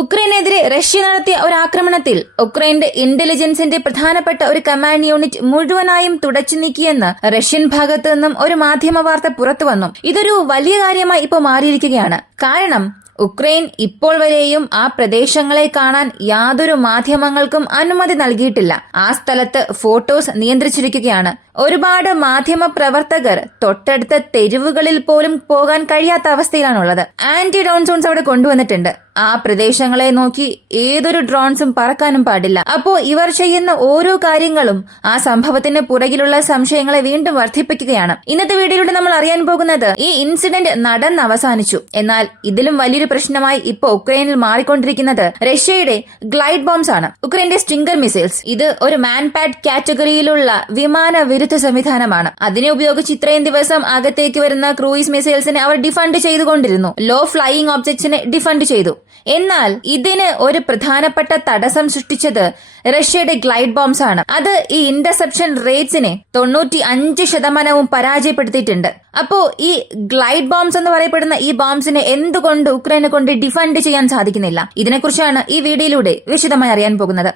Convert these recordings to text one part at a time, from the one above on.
ഉക്രൈനെതിരെ Russia നടത്തിയ ഒരു ആക്രമണത്തിൽ ഉക്രൈന്റെ ഇന്റലിജൻസിന്റെ പ്രധാനപ്പെട്ട ഒരു കമാൻഡ് യൂണിറ്റ് മുഴുവനായും തുടച്ചു നീക്കിയെന്ന് റഷ്യൻ ഭാഗത്തു നിന്നും ഒരു മാധ്യമ വാർത്ത പുറത്തുവന്നു. ഇതൊരു വലിയ കാര്യമായി ഇപ്പോൾ മാറിയിരിക്കുകയാണ്. കാരണം ഉക്രൈൻ ഇപ്പോൾ വരെയും ആ പ്രദേശങ്ങളെ കാണാൻ യാതൊരു മാധ്യമങ്ങൾക്കും അനുമതി നൽകിയിട്ടില്ല. ആ സ്ഥലത്ത് ഫോട്ടോസ് നിയന്ത്രിച്ചിരിക്കുകയാണ്. ഒരുപാട് മാധ്യമ പ്രവർത്തകർ തൊട്ടടുത്ത തെരുവുകളിൽ പോലും പോകാൻ കഴിയാത്ത അവസ്ഥയിലാണുള്ളത്. ആന്റി ഡ്രോൺ സോൺസ് അവിടെ കൊണ്ടുവന്നിട്ടുണ്ട്. ആ പ്രദേശങ്ങളെ നോക്കി ഏതൊരു ഡ്രോൺസും പറക്കാനും പാടില്ല. അപ്പോ ഇവർ ചെയ്യുന്ന ഓരോ കാര്യങ്ങളും ആ സംഭവത്തിന് പുറകിലുള്ള സംശയങ്ങളെ വീണ്ടും വർദ്ധിപ്പിക്കുകയാണ്. ഇന്നത്തെ വീഡിയോയിലൂടെ നമ്മൾ അറിയാൻ പോകുന്നത് ഈ ഇൻസിഡന്റ് നടന്ന് അവസാനിച്ചു. എന്നാൽ ഇതിലും വലിയൊരു പ്രശ്നമായി ഇപ്പോ ഉക്രൈനിൽ മാറിക്കൊണ്ടിരിക്കുന്നത് റഷ്യയുടെ ഗ്ലൈഡ് ബോംബ്സ് ആണ്. ഉക്രൈന്റെ സ്റ്റിംഗർ മിസൈൽസ്. ഇത് ഒരു മാൻപാഡ് കാറ്റഗറിയിലുള്ള വിമാന വിരുദ്ധ സംവിധാനമാണ്. അതിനെ ഉപയോഗിച്ച് ഇത്രയും ദിവസം അകത്തേക്ക് വരുന്ന ക്രൂയിസ് മിസൈൽസിനെ അവർ ഡിഫണ്ട് ചെയ്തുകൊണ്ടിരുന്നു. ലോ ഫ്ലൈയിങ് ഒബ്ജക്ട്സിനെ ഡിഫണ്ട് ചെയ്തു. എന്നാൽ ഇതിന് ഒരു പ്രധാനപ്പെട്ട തടസ്സം സൃഷ്ടിച്ചത് റഷ്യയുടെ ഗ്ലൈഡ് ബോംബ്സ് ആണ്. അത് ഈ ഇന്റർസെപ്ഷൻ റേറ്റ്സിനെ 95% പരാജയപ്പെടുത്തിയിട്ടുണ്ട്. അപ്പോ ഈ ഗ്ലൈഡ് ബോംബ്സ് എന്ന് പറയപ്പെടുന്ന ഈ ബോംബ്സിനെ എന്തുകൊണ്ട് ഉക്രൈനെ കൊണ്ട് ഡിഫണ്ട് ചെയ്യാൻ സാധിക്കുന്നില്ല? ഇതിനെക്കുറിച്ചാണ് ഈ വീഡിയോയിലൂടെ വിശദമായി അറിയാൻ പോകുന്നത്.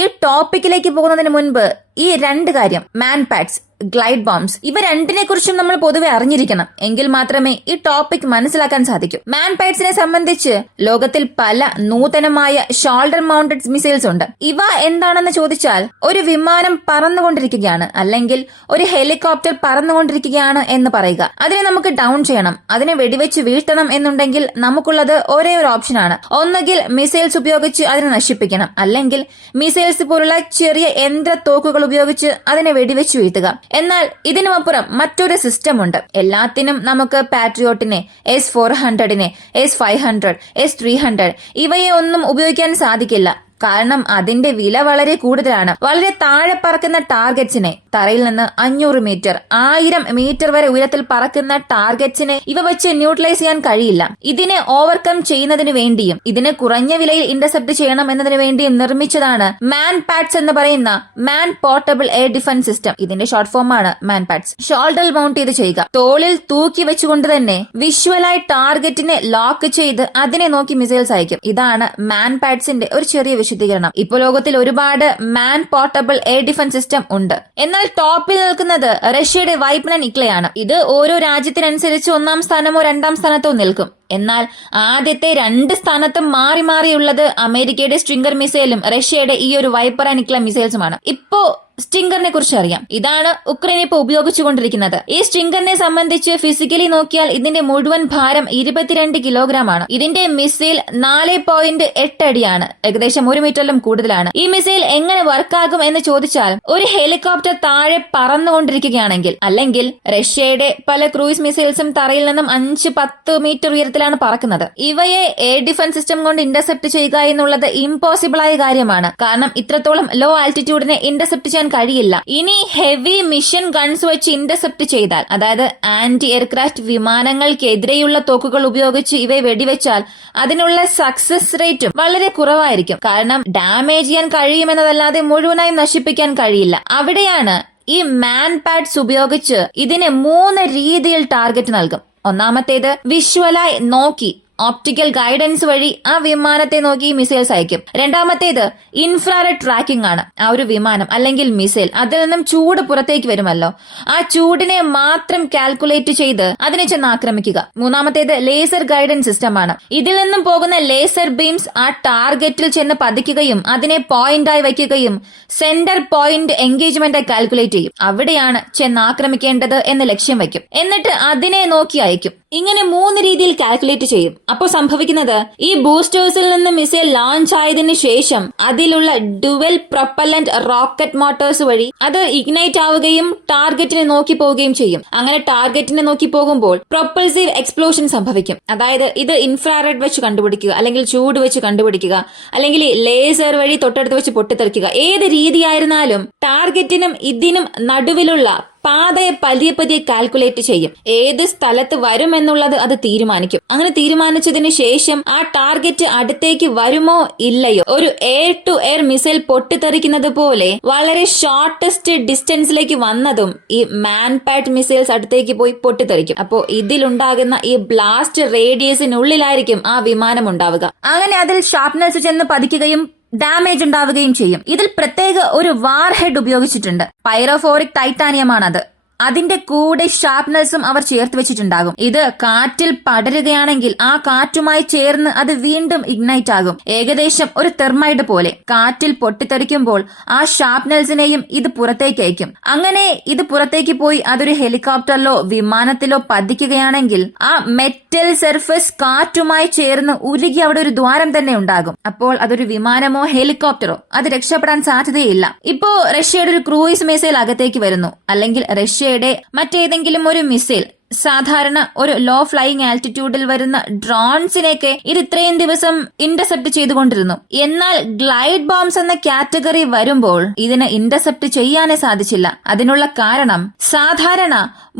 ഈ ടോപ്പിക്കിലേക്ക് പോകുന്നതിന് മുൻപ് ഈ രണ്ട് കാര്യം, മാൻപാഡ്സ്, ഗ്ലൈഡ് ബോംബ്സ്, ഇവ രണ്ടിനെ കുറിച്ചും നമ്മൾ പൊതുവെ അറിഞ്ഞിരിക്കണം. എങ്കിൽ മാത്രമേ ഈ ടോപ്പിക് മനസ്സിലാക്കാൻ സാധിക്കൂ. മാൻപാഡ്സിനെ സംബന്ധിച്ച് ലോകത്തിൽ പല നൂതനമായ ഷോൾഡർ മൗണ്ടഡ് മിസൈൽസ് ഉണ്ട്. ഇവ എന്താണെന്ന് ചോദിച്ചാൽ ഒരു വിമാനം പറന്നുകൊണ്ടിരിക്കുകയാണ് അല്ലെങ്കിൽ ഒരു ഹെലികോപ്റ്റർ പറന്നുകൊണ്ടിരിക്കുകയാണ് എന്ന് പറയുക. അതിനെ നമുക്ക് ഡൗൺ ചെയ്യണം, അതിനെ വെടിവെച്ച് വീഴ്ത്തണം എന്നുണ്ടെങ്കിൽ നമുക്കുള്ളത് ഒരേ ഒരു ഓപ്ഷനാണ്. ഒന്നുകിൽ മിസൈൽസ് ഉപയോഗിച്ച് അതിനെ നശിപ്പിക്കണം, അല്ലെങ്കിൽ മിസൈൽസ് പോലുള്ള ചെറിയ യന്ത്ര തോക്കുകൾ ഉപയോഗിച്ച് അതിനെ വെടിവെച്ച് വീഴ്ത്തുക. എന്നാൽ ഇതിനുമപ്പുറം മറ്റൊരു സിസ്റ്റം ഉണ്ട്. എല്ലാത്തിനും നമുക്ക് പാട്രിയോട്ടിനെ, S-400, S-500, S-300 ഇവയെ ഒന്നും ഉപയോഗിക്കാൻ സാധിക്കില്ല. കാരണം അതിന്റെ വില വളരെ കൂടുതലാണ്. വളരെ താഴെ പറക്കുന്ന ടാർഗറ്റ്സിനെ, തറയിൽ നിന്ന് 500 മീറ്റർ 1000 മീറ്റർ വരെ ഉയരത്തിൽ പറക്കുന്ന ടാർഗറ്റ്സിനെ ഇവ വെച്ച് ന്യൂട്രലൈസ് ചെയ്യാൻ കഴിയില്ല. ഇതിനെ ഓവർകം ചെയ്യുന്നതിന് വേണ്ടിയും ഇതിനെ കുറഞ്ഞ വിലയിൽ ഇന്റർസെപ്റ്റ് ചെയ്യണം എന്നതിന് വേണ്ടിയും നിർമ്മിച്ചതാണ് മാൻപാഡ്സ് എന്ന് പറയുന്ന മാൻ പോർട്ടബിൾ എയർ ഡിഫൻസ് സിസ്റ്റം. ഇതിന്റെ ഷോർട്ട് ഫോം ആണ് മാൻപാഡ്സ്. ഷോൾഡറിൽ മൗണ്ട് ചെയ്ത് ചെയ്യുക. തോളിൽ തൂക്കി വെച്ചുകൊണ്ട് തന്നെ വിഷ്വലായി ടാർഗറ്റിനെ ലോക്ക് ചെയ്ത് അതിനെ നോക്കി മിസൈൽസ് അയക്കും. ഇതാണ് മാൻപാഡ്സിന്റെ ഒരു ചെറിയ വിശദീകരണം. ഇപ്പോൾ ലോകത്തിൽ ഒരുപാട് മാൻ പോർട്ടബിൾ എയർ ഡിഫൻസ് സിസ്റ്റം ഉണ്ട്. എന്നാൽ ടോപ്പിൽ നിൽക്കുന്നത് റഷ്യയുടെ വൈപ്നൻ ഇക്ലയാണ്. ഇത് ഓരോ രാജ്യത്തിനനുസരിച്ച് 1ാം സ്ഥാനമോ 2ാം സ്ഥാനത്തോ നിൽക്കും. എന്നാൽ ആദ്യത്തെ 2 സ്ഥാനത്തും മാറി മാറിയുള്ളത് അമേരിക്കയുടെ സ്ട്രിംഗർ മിസൈലും റഷ്യയുടെ ഈ ഒരു വൈപ്പർ ആൻഡ് ഇക്ല മിസൈൽസുമാണ്. ഇപ്പോ സ്റ്റിംഗറിനെ കുറിച്ച് അറിയാം. ഇതാണ് ഉക്രൈൻ ഇപ്പോൾ ഉപയോഗിച്ചുകൊണ്ടിരിക്കുന്നത്. ഈ സ്റ്റിംഗറിനെ സംബന്ധിച്ച് ഫിസിക്കലി നോക്കിയാൽ ഇതിന്റെ മുഴുവൻ ഭാരം 22 കിലോഗ്രാം ആണ്. ഇതിന്റെ മിസൈൽ 4.8 അടിയാണ്, ഏകദേശം 1 മീറ്ററിലും കൂടുതലാണ്. ഈ മിസൈൽ എങ്ങനെ വർക്കാകും എന്ന് ചോദിച്ചാൽ, ഒരു ഹെലികോപ്റ്റർ താഴെ പറന്നുകൊണ്ടിരിക്കുകയാണെങ്കിൽ, അല്ലെങ്കിൽ റഷ്യയുടെ പല ക്രൂയിസ് മിസൈൽസും തറയിൽ നിന്നും 5-10 മീറ്റർ ഉയരത്തിലാണ് പറക്കുന്നത്. ഇവയെ എയർ ഡിഫൻസ് സിസ്റ്റം കൊണ്ട് ഇന്റർസെപ്റ്റ് ചെയ്യുക എന്നുള്ളത് ഇമ്പോസിബിൾ ആയ കാര്യമാണ്. കാരണം ഇത്രത്തോളം ലോ ആൾട്ടിറ്റ്യൂഡിനെ ഇന്റർസെപ്റ്റ് ചെയ്യാൻ കഴിയില്ല. ഇനി ഹെവി മിഷൻ ഗൺസ് വെച്ച് ഇന്റർസെപ്റ്റ് ചെയ്താൽ, അതായത് ആന്റി എയർക്രാഫ്റ്റ് വിമാനങ്ങൾക്കെതിരെയുള്ള തോക്കുകൾ ഉപയോഗിച്ച് ഇവയെ വെടിവെച്ചാൽ അതിനുള്ള സക്സസ് റേറ്റും വളരെ കുറവായിരിക്കും. കാരണം ഡാമേജ് ചെയ്യാൻ കഴിയുമെന്നതല്ലാതെ മുഴുവനായും നശിപ്പിക്കാൻ കഴിയില്ല. അവിടെയാണ് ഈ മാൻപാഡ്സ് ഉപയോഗിച്ച് ഇതിന് 3 രീതിയിൽ ടാർഗറ്റ് നൽകും. ഒന്നാമത്തേത് വിഷ്വലായി നോക്കി ഓപ്റ്റിക്കൽ ഗൈഡൻസ് വഴി ആ വിമാനത്തെ നോക്കി മിസൈൽസ് അയക്കും. രണ്ടാമത്തേത് ഇൻഫ്രാറെഡ് ട്രാക്കിംഗ് ആണ്. ആ ഒരു വിമാനം അല്ലെങ്കിൽ മിസൈൽ, അതിൽ നിന്നും ചൂട് പുറത്തേക്ക് വരുമല്ലോ, ആ ചൂടിനെ മാത്രം കാൽക്കുലേറ്റ് ചെയ്ത് അതിനെ ചെന്ന് ആക്രമിക്കുക. മൂന്നാമത്തേത് ലേസർ ഗൈഡൻസ് സിസ്റ്റം ആണ്. ഇതിൽ നിന്നും പോകുന്ന ലേസർ ബീംസ് ആ ടാർഗറ്റിൽ ചെന്ന് പതിക്കുകയും അതിനെ പോയിന്റായി വയ്ക്കുകയും സെന്റർ പോയിന്റ് എൻഗേജ്മെന്റ് കാൽക്കുലേറ്റ് ചെയ്യും. അവിടെയാണ് ചെന്ന് ആക്രമിക്കേണ്ടത് എന്ന് ലക്ഷ്യം വയ്ക്കും. എന്നിട്ട് അതിനെ നോക്കി അയക്കും. ഇങ്ങനെ 3 രീതിയിൽ കാൽക്കുലേറ്റ് ചെയ്യും. അപ്പോൾ സംഭവിക്കുന്നത്, ഈ ബൂസ്റ്റേഴ്സിൽ നിന്ന് മിസൈൽ ലോഞ്ച് ആയതിനു ശേഷം അതിലുള്ള ഡുവൽ പ്രൊപ്പല്ലന്റ് റോക്കറ്റ് മോട്ടോഴ്സ് വഴി അത് ഇഗ്നൈറ്റ് ആവുകയും ടാർഗറ്റിനെ നോക്കി പോവുകയും ചെയ്യും. അങ്ങനെ ടാർഗറ്റിനെ നോക്കി പോകുമ്പോൾ പ്രൊപ്പൽസീവ് എക്സ്പ്ലോഷൻ സംഭവിക്കും. അതായത് ഇത് ഇൻഫ്രാറെഡ് വെച്ച് കണ്ടുപിടിക്കുക, അല്ലെങ്കിൽ ചൂട് വെച്ച് കണ്ടുപിടിക്കുക, അല്ലെങ്കിൽ ലേസർ വഴി തൊട്ടടുത്ത് വെച്ച് പൊട്ടിത്തെറിക്കുക. ഏത് രീതിയായിരുന്നാലും ടാർഗറ്റിനും ഇതിനും നടുവിലുള്ള പാതയെ പതിയെ കാൽക്കുലേറ്റ് ചെയ്യും. ഏത് സ്ഥലത്ത് വരുമെന്നുള്ളത് അത് തീരുമാനിക്കും. അങ്ങനെ തീരുമാനിച്ചതിന് ശേഷം ആ ടാർഗറ്റ് അടുത്തേക്ക് വരുമോ ഇല്ലയോ, ഒരു എയർ ടു എയർ മിസൈൽ പൊട്ടിത്തെറിക്കുന്നത് പോലെ വളരെ ഷോർട്ടസ്റ്റ് ഡിസ്റ്റൻസിലേക്ക് വന്നതും ഈ മാൻ പാഡ് മിസൈൽസ് അടുത്തേക്ക് പോയി പൊട്ടിത്തെറിക്കും. അപ്പോ ഇതിലുണ്ടാകുന്ന ഈ ബ്ലാസ്റ്റ് റേഡിയസിനുള്ളിലായിരിക്കും ആ വിമാനം ഉണ്ടാവുക. അങ്ങനെ അതിൽ ഷാർപ്നെസ് ചെന്ന് പതിക്കുകയും ഡാമേജ് ഉണ്ടാവുകയും ചെയ്യും. ഇതിൽ പ്രത്യേക ഒരു വാർ ഹെഡ് ഉപയോഗിച്ചിട്ടുണ്ട്. പൈറോഫോറിക് ടൈറ്റാനിയമാണത്. അതിന്റെ കൂടെ ഷാർപ്നെസ്സും അവർ ചേർത്ത് വെച്ചിട്ടുണ്ടാകും. ഇത് കാറ്റിൽ പടരുകയാണെങ്കിൽ ആ കാറ്റുമായി ചേർന്ന് അത് വീണ്ടും ഇഗ്നൈറ്റ് ആകും. ഏകദേശം ഒരു തെർമൈഡ് പോലെ കാറ്റിൽ പൊട്ടിത്തെറിക്കുമ്പോൾ ആ ഷാർപ്നെൽസിനെയും ഇത് പുറത്തേക്ക് അയക്കും. അങ്ങനെ ഇത് പുറത്തേക്ക് പോയി അതൊരു ഹെലികോപ്റ്ററിലോ വിമാനത്തിലോ പതിക്കുകയാണെങ്കിൽ ആ മെറ്റൽ സർഫസ് കാറ്റുമായി ചേർന്ന് ഉരുകി അവിടെ ഒരു ദ്വാരം തന്നെ ഉണ്ടാകും. അപ്പോൾ അതൊരു വിമാനമോ ഹെലികോപ്റ്ററോ അത് രക്ഷപ്പെടാൻ സാധ്യതയില്ല. ഇപ്പോ റഷ്യയുടെ ഒരു ക്രൂയിസ് മിസൈൽ അകത്തേക്ക് വരുന്നു, അല്ലെങ്കിൽ റഷ്യ മറ്റേതെങ്കിലും ഒരു മിസൈൽ. സാധാരണ ഒരു ലോ ഫ്ലൈയിങ് ആൾട്ടിറ്റ്യൂഡിൽ വരുന്ന ഡ്രോൺസിനെയൊക്കെ ഇത് ഇത്രയും ദിവസം ഇന്റർസെപ്റ്റ് ചെയ്തുകൊണ്ടിരുന്നു. എന്നാൽ ഗ്ലൈഡ് ബോംബ്സ് എന്ന കാറ്റഗറി വരുമ്പോൾ ഇതിന് ഇന്റർസെപ്റ്റ് ചെയ്യാനേ സാധിച്ചില്ല. അതിനുള്ള കാരണം സാധാരണ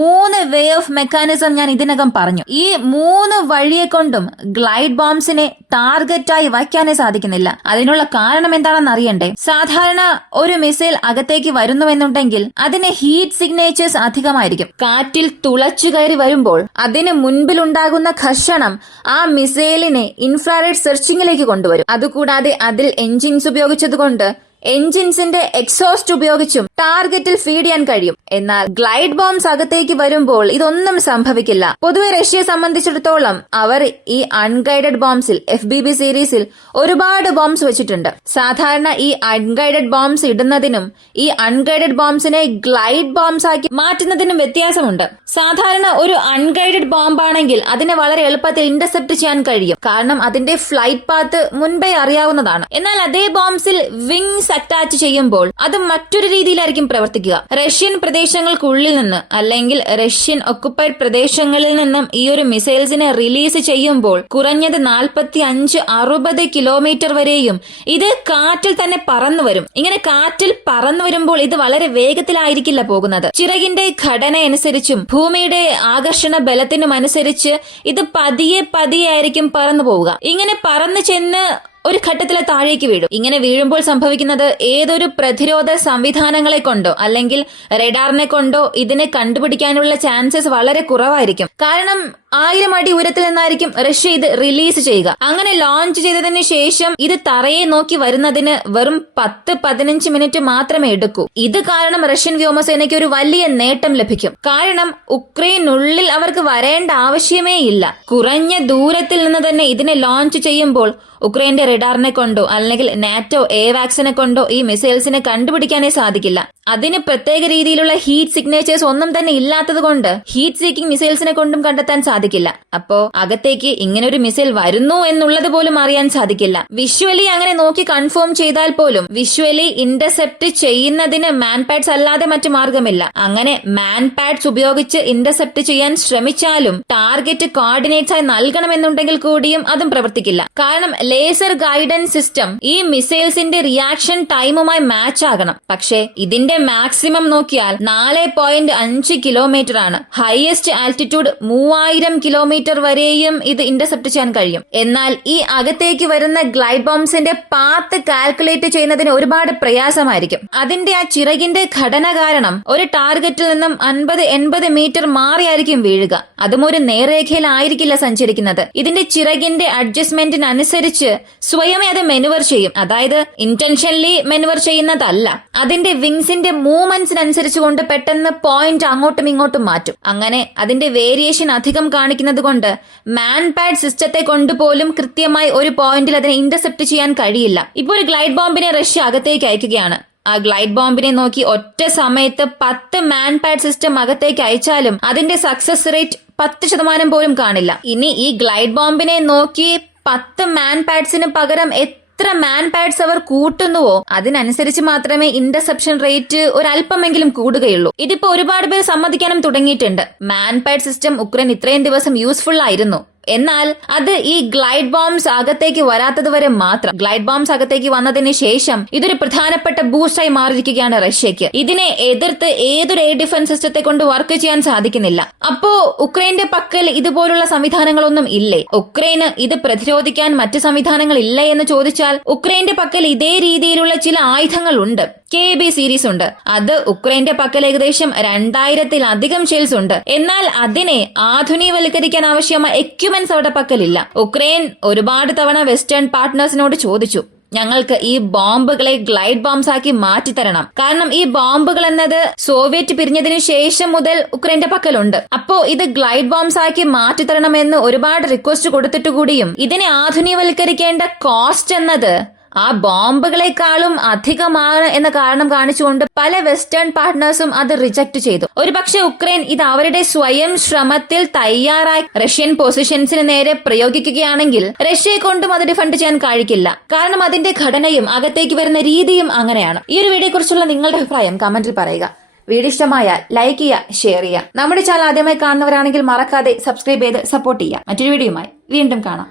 3 വേ ഓഫ് മെക്കാനിസം ഞാൻ ഇതിനകം പറഞ്ഞു. ഈ 3 വഴിയെ കൊണ്ടും ഗ്ലൈഡ് ബോംബ്സിനെ ടാർഗറ്റായി വയ്ക്കാനേ സാധിക്കുന്നില്ല. അതിനുള്ള കാരണം എന്താണെന്ന് അറിയണ്ടേ? സാധാരണ ഒരു മിസൈൽ അകത്തേക്ക് വരുന്നുവെന്നുണ്ടെങ്കിൽ അതിന് ഹീറ്റ് സിഗ്നേച്ചേഴ്സ് അധികമായിരിക്കും. കാറ്റിൽ തുളച്ചു കയറി വരുമ്പോൾ അതിന് മുൻപിലുണ്ടാകുന്ന ഘർഷണം ആ മിസൈലിനെ ഇൻഫ്രാറെഡ് സെർച്ചിങ്ങിലേക്ക് കൊണ്ടുവരും. അതുകൂടാതെ അതിൽ എൻജിൻസ് ഉപയോഗിച്ചതുകൊണ്ട് എൻജിൻസിന്റെ എക്സോസ്റ്റ് ഉപയോഗിച്ചും ടാർഗറ്റിൽ ഫീഡ് ചെയ്യാൻ കഴിയും. എന്നാൽ ഗ്ലൈഡ് ബോംബ്സ് അകത്തേക്ക് വരുമ്പോൾ ഇതൊന്നും സംഭവിക്കില്ല. പൊതുവെ റഷ്യയെ സംബന്ധിച്ചിടത്തോളം അവർ ഈ അൺഗൈഡഡ് ബോംബ്സിൽ FBB സീരീസിൽ ഒരുപാട് ബോംബ്സ് വെച്ചിട്ടുണ്ട്. സാധാരണ ഈ അൺഗൈഡഡ് ബോംബ്സ് ഇടുന്നതിനും ഈ അൺഗൈഡഡ് ബോംബ്സിനെ ഗ്ലൈഡ് ബോംബ്സ് ആക്കി മാറ്റുന്നതിനും വ്യത്യാസമുണ്ട്. സാധാരണ ഒരു അൺഗൈഡഡ് ബോംബ് ആണെങ്കിൽ അതിനെ വളരെ എളുപ്പത്തിൽ ഇന്റർസെപ്റ്റ് ചെയ്യാൻ കഴിയും, കാരണം അതിന്റെ ഫ്ലൈറ്റ് പാത്ത് മുൻപേ അറിയാവുന്നതാണ്. എന്നാൽ അതേ ബോംബ്സിൽ വിങ്സ് അറ്റാച്ച് ചെയ്യുമ്പോൾ അത് മറ്റൊരു രീതിയിലായിരിക്കും പ്രവർത്തിക്കുക. റഷ്യൻ പ്രദേശങ്ങൾക്കുള്ളിൽ നിന്ന് അല്ലെങ്കിൽ റഷ്യൻ ഒക്കുപ്പൈഡ് പ്രദേശങ്ങളിൽ നിന്നും ഈ ഒരു മിസൈൽസിനെ റിലീസ് ചെയ്യുമ്പോൾ കുറഞ്ഞത് 45-60 കിലോമീറ്റർ വരെയും ഇത് കാറ്റിൽ തന്നെ പറന്നു വരും. ഇങ്ങനെ കാറ്റിൽ പറന്നു വരുമ്പോൾ ഇത് വളരെ വേഗത്തിലായിരിക്കില്ല പോകുന്നത്. ചിറകിന്റെ ഘടന അനുസരിച്ചും ഭൂമിയുടെ ആകർഷണ ബലത്തിനും അനുസരിച്ച് ഇത് പതിയെ ആയിരിക്കും പറന്നു പോവുക. ഇങ്ങനെ പറന്നു ചെന്ന് ഒരു ഘട്ടത്തിലെ താഴേക്ക് വീഴും. ഇങ്ങനെ വീഴുമ്പോൾ സംഭവിക്കുന്നത് ഏതൊരു പ്രതിരോധ സംവിധാനങ്ങളെ കൊണ്ടോ അല്ലെങ്കിൽ റഡാറിനെ കൊണ്ടോ ഇതിനെ കണ്ടുപിടിക്കാനുള്ള ചാൻസസ് വളരെ കുറവായിരിക്കും. കാരണം 1000 അടി ഉയരത്തിൽ നിന്നായിരിക്കും റഷ്യ ഇത് റിലീസ് ചെയ്യുക. അങ്ങനെ ലോഞ്ച് ചെയ്തതിന് ശേഷം ഇത് തറയെ നോക്കി വരുന്നതിന് വെറും 10-15 മിനിറ്റ് മാത്രമേ എടുക്കൂ. ഇത് കാരണം റഷ്യൻ വ്യോമസേനയ്ക്ക് ഒരു വലിയ നേട്ടം ലഭിക്കും. കാരണം ഉക്രൈനുള്ളിൽ അവർക്ക് വരേണ്ട ആവശ്യമേ ഇല്ല. കുറഞ്ഞ ദൂരത്തിൽ നിന്ന് തന്നെ ഇതിനെ ലോഞ്ച് ചെയ്യുമ്പോൾ ഉക്രൈന്റെ റഡാറിനെ കൊണ്ടോ അല്ലെങ്കിൽ നാറ്റോ എവാക്സിനെ കൊണ്ടോ ഈ മിസൈൽസിനെ കണ്ടുപിടിക്കാനേ സാധിക്കില്ല. അതിന് പ്രത്യേക രീതിയിലുള്ള ഹീറ്റ് സിഗ്നേച്ചേഴ്സ് ഒന്നും തന്നെ ഇല്ലാത്തത് കൊണ്ട് ഹീറ്റ് സീക്കിംഗ് മിസൈൽസിനെ കൊണ്ടും കണ്ടെത്താൻ സാധിക്കില്ല. അപ്പോ അകത്തേക്ക് ഇങ്ങനെ ഒരു മിസൈൽ വരുന്നു എന്നുള്ളത് പോലും അറിയാൻ സാധിക്കില്ല. വിഷ്വലി അങ്ങനെ നോക്കി കൺഫേം ചെയ്താൽ പോലും വിഷ്വലി ഇന്റർസെപ്റ്റ് ചെയ്യുന്നതിന് മാൻപാഡ്സ് അല്ലാതെ മറ്റു മാർഗമില്ല. അങ്ങനെ മാൻപാഡ്സ് ഉപയോഗിച്ച് ഇന്റർസെപ്റ്റ് ചെയ്യാൻ ശ്രമിച്ചാലും ടാർഗറ്റ് കോർഡിനേറ്റ്സ് ആയി നൽകണമെന്നുണ്ടെങ്കിൽ കൂടിയും അതും പ്രവർത്തിക്കില്ല. കാരണം ലേസർ ഗൈഡൻസ് സിസ്റ്റം ഈ മിസൈൽസിന്റെ റിയാക്ഷൻ ടൈമുമായി മാച്ച് ആകണം. പക്ഷേ ഇതിന്റെ മാക്സിമം നോക്കിയാൽ 4.5 കിലോമീറ്റർ ആണ്. ഹയസ്റ്റ് ആൾട്ടിറ്റ്യൂഡ് 3000 കിലോമീറ്റർ വരെയും ഇത് ഇന്റർസെപ്റ്റ് ചെയ്യാൻ കഴിയും. എന്നാൽ ഈ അകത്തേക്ക് വരുന്ന ഗ്ലൈഡ് ബോംബ്സിന്റെ പാത്ത് കാൽക്കുലേറ്റ് ചെയ്യുന്നതിന് ഒരുപാട് പ്രയാസമായിരിക്കും. അതിന്റെ ആ ചിറകിന്റെ ഘടന കാരണം ഒരു ടാർഗറ്റിൽ നിന്നും 50-80 മീറ്റർ മാറിയായിരിക്കും വീഴുക. അതും ഒരു നേർരേഖയിലായിരിക്കില്ല സഞ്ചരിക്കുന്നത്. ഇതിന്റെ ചിറകിന്റെ അഡ്ജസ്റ്റ്മെന്റിനനുസരിച്ച് സ്വയമേ അത് മെനുവർ ചെയ്യും. അതായത് ഇന്റൻഷനലി മെനുവർ ചെയ്യുന്നതല്ല. അതിന്റെ വിങ്സിന്റെ മൂവ്മെന്റ്സിനനുസരിച്ച് കൊണ്ട് പെട്ടെന്ന് പോയിന്റ് അങ്ങോട്ടും ഇങ്ങോട്ടും മാറ്റും. അങ്ങനെ അതിന്റെ വേരിയേഷൻ അധികം കാണിക്കുന്നത് കൊണ്ട് മാൻപാഡ് സിസ്റ്റത്തെ കൊണ്ടുപോലും കൃത്യമായി ഒരു പോയിന്റിൽ അതിനെ ഇന്റർസെപ്റ്റ് ചെയ്യാൻ കഴിയില്ല. ഇപ്പോൾ ഒരു ഗ്ലൈഡ് ബോംബിനെ റഷ്യ അകത്തേക്ക് അയക്കുകയാണ്. ആ ഗ്ലൈഡ് ബോംബിനെ നോക്കി ഒറ്റ സമയത്ത് 10 മാൻപാഡ് സിസ്റ്റം അകത്തേക്ക് അയച്ചാലും അതിന്റെ സക്സസ് റേറ്റ് 10% പോലും കാണില്ല. ഇനി ഈ ഗ്ലൈഡ് ബോംബിനെ നോക്കി 10 മാൻപാഡ്സിന് പകരം എത്ര മാൻപാഡ്സ് അവർ കൂട്ടുന്നുവോ അതിനനുസരിച്ച് മാത്രമേ ഇന്റർസെപ്ഷൻ റേറ്റ് ഒരല്പമെങ്കിലും കൂടുകയുള്ളൂ. ഇതിപ്പോ ഒരുപാട് പേർ സമ്മതിക്കാനും തുടങ്ങിയിട്ടുണ്ട്. മാൻപാഡ് സിസ്റ്റം ഉക്രൈൻ ഇത്രയും ദിവസം യൂസ്ഫുൾ ആയിരുന്നു. എന്നാൽ അത് ഈ ഗ്ലൈഡ് ബോംബ്സ് അകത്തേക്ക് വരാത്തത് വരെ മാത്രം. ഗ്ലൈഡ് ബോംബ്സ് അകത്തേക്ക് വന്നതിന് ശേഷം ഇതൊരു പ്രധാനപ്പെട്ട ബൂസ്റ്റായി മാറിയിരിക്കുകയാണ് റഷ്യക്ക്. ഇതിനെ എതിർത്ത് ഏതൊരു എയർ ഡിഫൻസ് സിസ്റ്റത്തെ കൊണ്ട് വർക്ക് ചെയ്യാൻ സാധിക്കുന്നില്ല. അപ്പോ ഉക്രൈന്റെ പക്കൽ ഇതുപോലുള്ള സംവിധാനങ്ങളൊന്നും ഇല്ലേ? ഉക്രൈന് ഇത് പ്രതിരോധിക്കാൻ മറ്റ് സംവിധാനങ്ങൾ ഇല്ല എന്ന് ചോദിച്ചാൽ ഉക്രൈന്റെ പക്കൽ ഇതേ രീതിയിലുള്ള ചില ആയുധങ്ങൾ ഉണ്ട്. KB സീരീസ് ഉണ്ട്. അത് ഉക്രൈന്റെ പക്കൽ ഏകദേശം 2000-ത്തിലധികം ഷെൽസ് ഉണ്ട്. എന്നാൽ അതിനെ ആധുനികവൽക്കരിക്കാൻ ആവശ്യമായ എക്യുപ്മെന്റ്സ് അവരുടെ പക്കലില്ല. ഉക്രൈൻ ഒരുപാട് തവണ വെസ്റ്റേൺ പാർട്ട്നേഴ്സിനോട് ചോദിച്ചു, ഞങ്ങൾക്ക് ഈ ബോംബുകളെ ഗ്ലൈഡ് ബോംബ്സ് ആക്കി മാറ്റിത്തരണം. കാരണം ഈ ബോംബുകൾ എന്നത് സോവിയറ്റ് പിരിഞ്ഞതിനു ശേഷം മുതൽ ഉക്രൈന്റെ പക്കലുണ്ട്. അപ്പോ ഇത് ഗ്ലൈഡ് ബോംബ്സ് ആക്കി മാറ്റിത്തരണമെന്ന് ഒരുപാട് റിക്വസ്റ്റ് കൊടുത്തിട്ട് കൂടിയും ഇതിനെ ആധുനികവൽക്കരിക്കേണ്ട കോസ്റ്റ് എന്നത് ആ ബോംബുകളെക്കാളും അധികമാണ് എന്ന കാരണം കാണിച്ചുകൊണ്ട് പല വെസ്റ്റേൺ പാർട്ട്നേഴ്സും അത് റിജക്ട് ചെയ്തു. ഒരുപക്ഷെ ഉക്രൈൻ ഇത് അവരുടെ സ്വയം ശ്രമത്തിൽ തയ്യാറായി റഷ്യൻ പൊസിഷൻസിന് നേരെ പ്രയോഗിക്കുകയാണെങ്കിൽ റഷ്യയെ കൊണ്ടും അത് ഡിഫെൻഡ് ചെയ്യാൻ കഴിയില്ല. കാരണം അതിന്റെ ഘടനയും അകത്തേക്ക് വരുന്ന രീതിയും അങ്ങനെയാണ്. ഈ ഒരു വീഡിയോയെ കുറിച്ചുള്ള നിങ്ങളുടെ അഭിപ്രായം കമന്റിൽ പറയുക. വീഡിയോ ഇഷ്ടമായാൽ ലൈക്ക് ചെയ്യുക, ഷെയർ ചെയ്യുക. നമ്മുടെ ചാനൽ ആദ്യമായി കാണുന്നവരാണെങ്കിൽ മറക്കാതെ സബ്സ്ക്രൈബ് ചെയ്ത് സപ്പോർട്ട് ചെയ്യുക. മറ്റൊരു വീഡിയോയുമായി വീണ്ടും കാണാം.